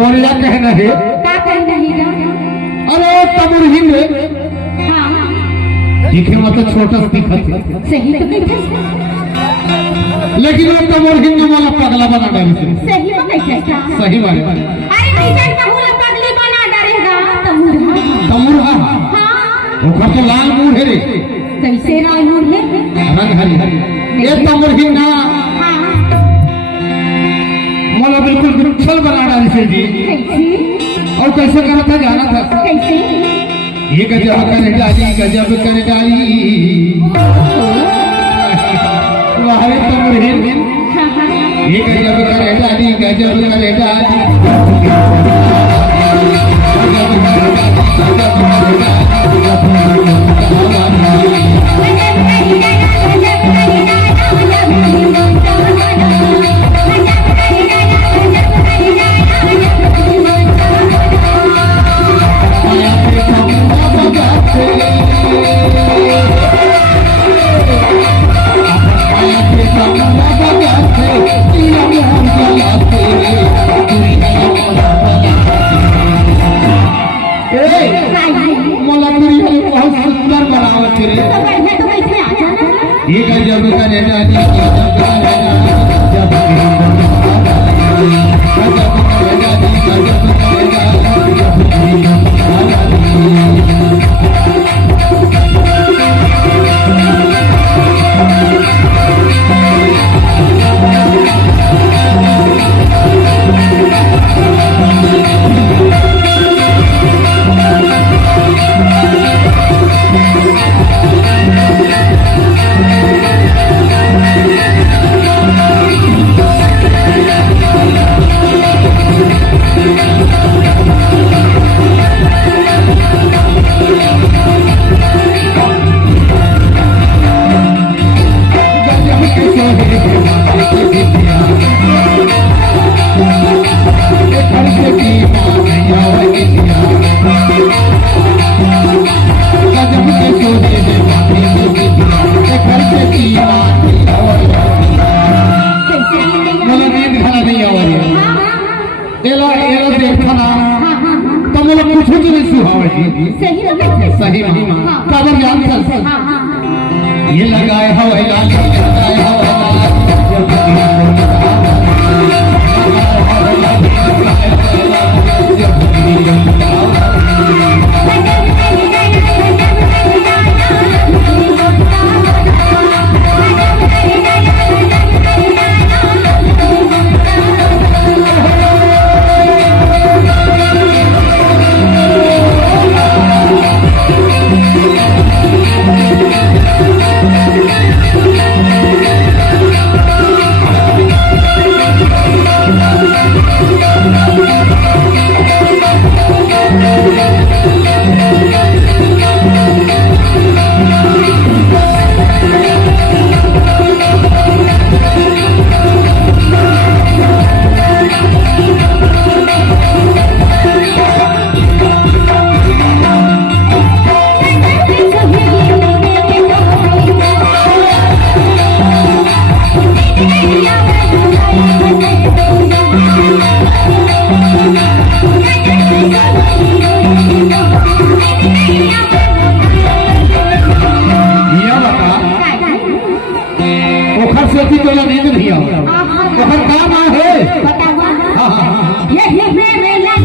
मोरिया कहना है क्या कहना है? अरे तमुर हिंद दिखे मतलब छोटा दिखत है सही तो नहीं था, लेकिन वो तमुर हिंद वाला पगला बना डाली सही तो नहीं था, सही बात है। अरे नहीं जानता हूँ ला पगली बना डालेगा तमुर हाँ ओखर तो लाल मुंह है रे, कैसे लाल मुंह है? रंग हरी ये तमुर हिंद ना मोला बिल्कुल गुच्छल बना डाली से जी। कैसे और कैसे करा था जाना था कैसे? ये गजब कर डाली गजब कर डाली वाहे तमुर हिंद ये गजब कर डाली गजब कर डाली बहुत सुंदर बनावत रे ये गजब करे डाली गजब करे डाली गजब करे डाली गजब करे सही काबर जान ये लगाए हवाई लगाए नींद नहीं आओ काम है। ये